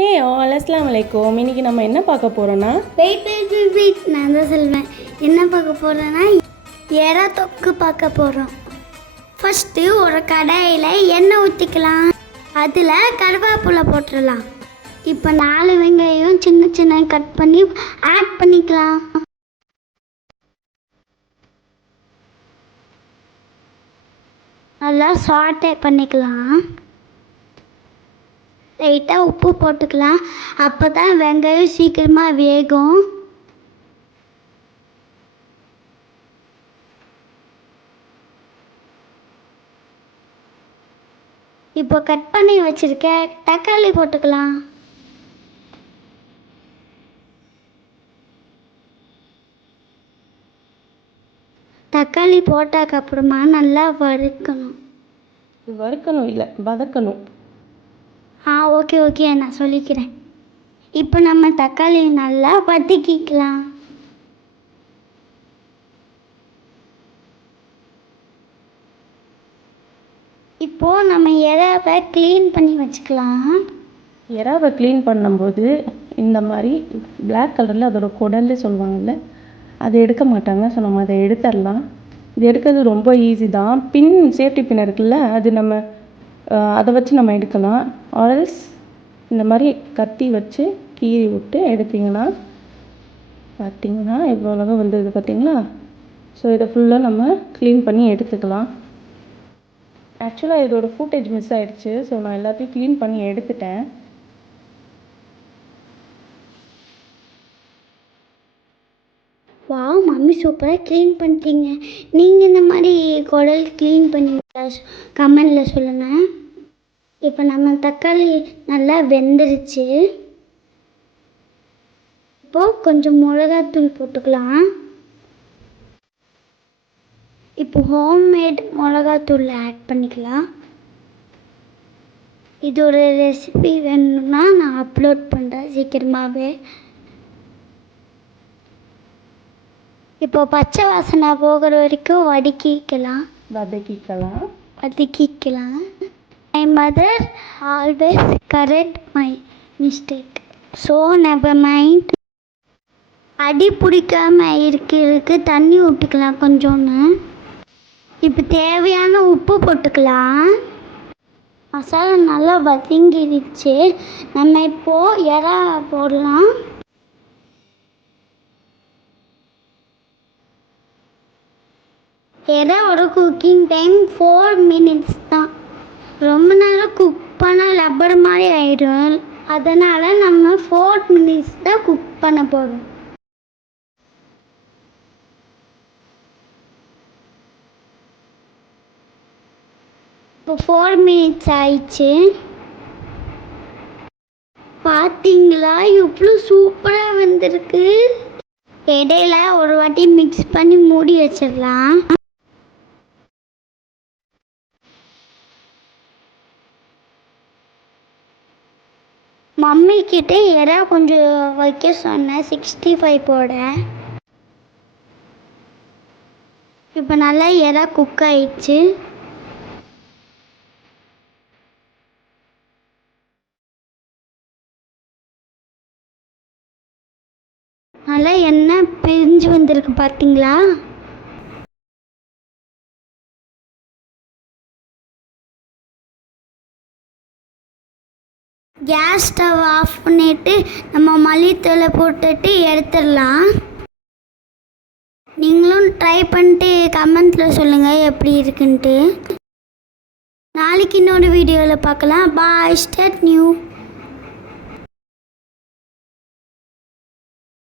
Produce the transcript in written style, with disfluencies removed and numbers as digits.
Hey all அஸ்ஸலாமு அலைக்கும். இன்னைக்கு நம்ம என்ன பார்க்க போகிறோன்னா வெயிட் நான் தான் சொல்வேன். என்ன பார்க்க போகிறோன்னா எறா தொக்கு பார்க்க போகிறோம். ஃபஸ்ட்டு ஒரு கடாயில் எண்ணெய் ஊற்றிக்கலாம். அதில் கருவேப்பிலை போட்டுடலாம். இப்போ 4 வெங்காயம் சின்ன சின்ன கட் பண்ணி ஆட் பண்ணிக்கலாம். நல்லா சாட்டே பண்ணிக்கலாம். லைட்டாக உப்பு போட்டுக்கலாம். அப்போ தான் வெங்காயம் சீக்கிரமாக வேகும். இப்போ கட் பண்ணி வச்சுருக்க தக்காளி போட்டுக்கலாம். தக்காளி போட்டதுக்கப்புறமா நல்லா வறுக்கணும். வறுக்கணும் இல்லை, வதக்கணும். ஓகே நான் சொல்லிக்கிறேன். இப்போ நம்ம தக்காளி நல்லா வதக்கிக்கலாம். இப்போது நம்ம எறாவை க்ளீன் பண்ணி வச்சுக்கலாம். எறாவை க்ளீன் பண்ணும்போது இந்த மாதிரி பிளாக் கலரில் அதோட குடல்ல சொல்லுவாங்கள்ல, அதை எடுக்க மாட்டாங்க. ஸோ நம்ம அதை எடுத்துடலாம். இது எடுக்கிறது ரொம்ப ஈஸி தான். சேஃப்டி பின் இருக்குல்ல, அது நம்ம அதை வச்சு நம்ம எடுக்கலாம். ஆல்ஸ் இந்த மாதிரி கத்தி வச்சு கீறி விட்டு எடுத்திங்கன்னா பார்த்திங்கன்னா இவ்வளோ அழகாக வந்தது பார்த்திங்களா. ஸோ இதை ஃபுல்லாக நம்ம க்ளீன் பண்ணி எடுத்துக்கலாம். ஆக்சுவலாக இதோட ஃபுட்டேஜ் மிஸ் ஆகிடுச்சு. ஸோ நான் எல்லாத்தையும் க்ளீன் பண்ணி எடுத்துட்டேன். வாவ், மம்மி சூப்பராக க்ளீன் பண்ணிட்டீங்க. நீங்கள் இந்த மாதிரி குடல் க்ளீன் பண்ணி கமெண்டில் சொல்லுங்கள். இப்போ நம்ம தக்காளி நல்லா வெந்துருச்சு. இப்போது கொஞ்சம் மிளகாத்தூள் போட்டுக்கலாம். இப்போ ஹோம்மேட் மிளகாத்தூள் ஆட் பண்ணிக்கலாம். இதோட ரெசிபி வேணும்னா நான் அப்லோட் பண்ணுறேன் சீக்கிரமாகவே. இப்போ பச்சை வாசனை போகிற வரைக்கும் வதக்கிக்கலாம். My mother always correct my mistake. So never mind. அடி பிடிக்காம இருக்கிறதுக்கு தண்ணி ஊற்றிக்கலாம் கொஞ்சோன்னு. இப்போ தேவையான உப்பு போட்டுக்கலாம். மசாலா நல்லா வதங்கிடுச்சு. நம்ம இப்போது எறா போடலாம். எறாவோட குக்கிங் டைம் 4 minutes தான். ரொம்ப நேரம் குக் பண்ணால் லப்பர் மாதிரி ஆயிடும். அதனால் நம்ம 4 minutes தான் குக் பண்ண போகிறோம். இப்போ 4 minutes ஆயிடுச்சு. பார்த்தீங்களா எவ்வளோ சூப்பராக வந்திருக்கு. இடையில ஒரு வாட்டி மிக்ஸ் பண்ணி மூடி வச்சிடலாம். மம்மி கிட்டே எறா கொஞ்சம் வைக்க சொன்னேன் 65 போட. இப்போ நல்லா எறா குக் ஆயிடுச்சு. நல்லா எண்ணெய் பிரிஞ்சு வந்திருக்கு பார்த்தீங்களா. கேஸ் ஸ்டவ் ஆஃப் பண்ணிவிட்டு நம்ம மல்லித்தூளை போட்டுட்டு எடுத்துடலாம். நீங்களும் ட்ரை பண்ணிட்டு கமெண்ட்டில் சொல்லுங்கள் எப்படி இருக்குன்ட்டு. நாளைக்கு இன்னொரு வீடியோவில் பார்க்கலாம். பாய், ஸ்டே டியூன்ட்.